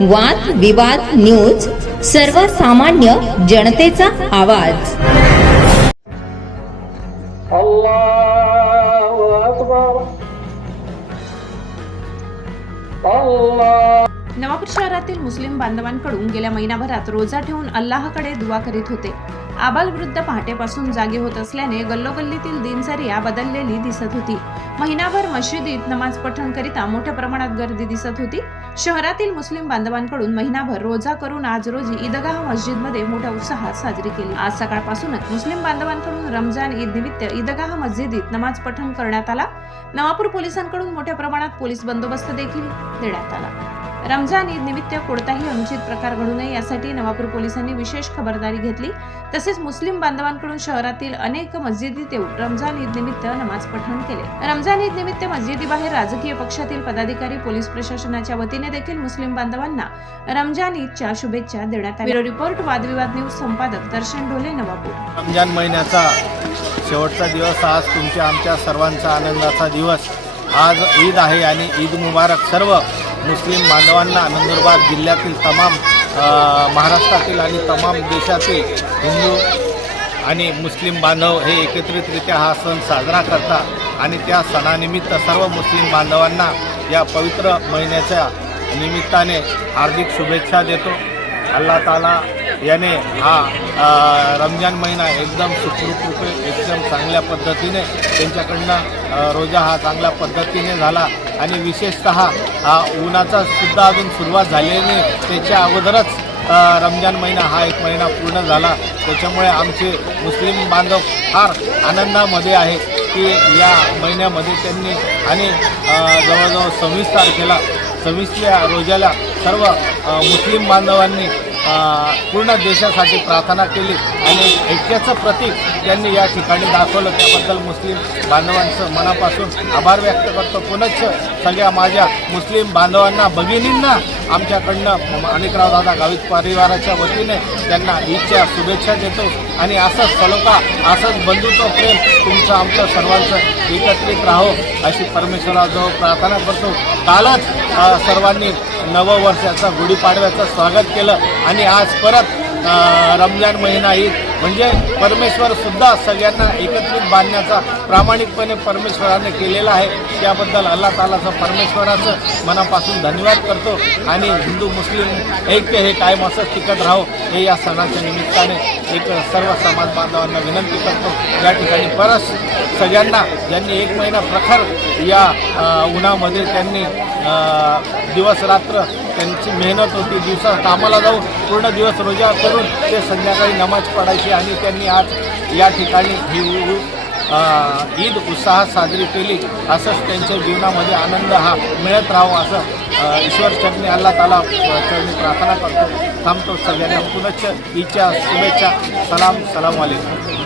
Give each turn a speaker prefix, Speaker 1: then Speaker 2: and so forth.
Speaker 1: वाद विवाद न्यूज सर्वसामान्य जनतेचा आवाज.
Speaker 2: नवापूर शहरातील मुस्लिम बांधवांकडून गेल्या महिनाभरात रोजा ठेवून अल्लाहकडे दुवा करीत होते. आबाल वृद्ध पहाटेपासून जागे होत असल्याने गल्लोगल्लीतील दिनचर्या बदललेली दिसत होती. महिनाभर मशिदीत नमाज पठण करिता मोठ्या प्रमाणात गर्दी दिसत होती. शहरातील मुस्लिम बांधवांकडून महिनाभर रोजा करून आज रोजी ईदगाह मस्जिदमध्ये मोठ्या उत्साहात साजरी केली. आज सकाळपासूनच मुस्लिम बांधवांकडून रमजान ईद निमित्त ईदगाह मस्जिदीत नमाज पठण करण्यात आला. नवापूर पोलिसांकडून मोठ्या प्रमाणात पोलीस बंदोबस्त देखील देण्यात आला. रमजान ईद निमित्त कोणताही अनुचित प्रकार घडू नये यासाठी नवापूर पोलिसांनी विशेष खबरदारी घेतली. तसेच मुस्लिम बांधवांकडून शहरातील अनेक मस्जिदीत येऊन रमजान ईद निमित्त नमाज पठण केले. रमजान ईद निमित्त मस्जिदीबाहेर राजकीय पक्षातील पदाधिकारी पोलीस प्रशासनाच्या वतीने देखील मुस्लिम बांधवांना रमजान ईदच्या शुभेच्छा देण्यात आल्या. रिपोर्ट वादविवाद न्यूज संपादक दर्शन ढोले नवापूर.
Speaker 3: रमजान महिन्याचा शेवटचा दिवस आज तुमच्या आमच्या सर्वांचा आनंदाचा दिवस. आज ईद आहे आणि ईद मुबारक. सर्व मुस्लिम बांधवांना नंदुरबार जिल्ह्यातील तमाम महाराष्ट्रातील आणि तमाम देशातील हिंदू आणि मुस्लिम बांधव हे एकत्रितरित्या हा सण साजरा करतात. आणि त्या सणानिमित्त सर्व मुस्लिम बांधवांना या पवित्र महिन्याच्या निमित्ताने हार्दिक शुभेच्छा देतो. अल्लाह ताला याने हा रमजान महिना एकदम सुखरूप रूपे एकदम चांगल्या पद्धतीने त्यांच्याकडनं रोजा हा चांगल्या पद्धतीने झाला. आणि विशेषतः हा उन्हाचा सुद्धा अजून सुरुवात झालेली त्याच्या अगोदरच रमजान महिना हा एक महिना पूर्ण झाला. त्याच्यामुळे आमचे मुस्लिम बांधव फार आनंदामध्ये आहे की या महिन्यामध्ये त्यांनी आणि जवळजवळ सव्वीस तारखेला सव्वीसच्या रोजाला सर्व मुस्लिम बांधवांनी पूर्ण देशासाठी प्रार्थना केली आणि ऐक्याचं प्रतीक त्यांनी या ठिकाणी दाखवलं. त्याबद्दल मुस्लिम बांधवांचं मनापासून आभार व्यक्त करतो. पुनश्च सगळ्या माझ्या मुस्लिम बांधवांना भगिनींना आमच्याकडनं माणिकराव दादा गावित परिवाराच्या वतीने त्यांना ईदच्या शुभेच्छा देतो. आणि असंच सलोखा असंच बंधुत्व प्रेम तुमचं आमचं सर्वांचं एकत्रित राहो अशी परमेश्वराजवळ प्रार्थना करतो. कालच सर्वांनी नववर्षाचं गुढीपाडव्याचं स्वागत केलं. आणि आज परत रमजान महिना ईद. म्हणजे परमेश्वर सुद्धा सगळ्यांना एकत्रित बांधण्याचा प्रामाणिकपणे परमेश्वराने केलेला आहे. त्याबद्दल अल्ला तालाचं परमेश्वराचं मनापासून धन्यवाद करतो. आणि हिंदू मुस्लिम ऐक्य हे कायम असंच टिकत राहो. हे या सणाच्या निमित्ताने एक सर्व समाज बांधवांना विनंती करतो. या ठिकाणी परत सगळ्यांना ज्यांनी एक महिना प्रखर या उन्हामध्ये त्यांनी दिवस रात्र त्यांची मेहनत होती दिवसा कामाला जाऊन पूर्ण दिवस रोजा करून ते संध्याकाळी नमाज पडायची आणि त्यांनी आज या ठिकाणी ही ईद उत्साहात साजरी केली. असंच त्यांच्या जीवनामध्ये आनंद हा मिळत राहावा असं ईश्वर चरणी अल्ला ताला चरणी प्रार्थना करतो. थांबतो सगळ्यांना. पुनश्च ईच्या शुभेच्छा. सलाम सलाम वालेकुम.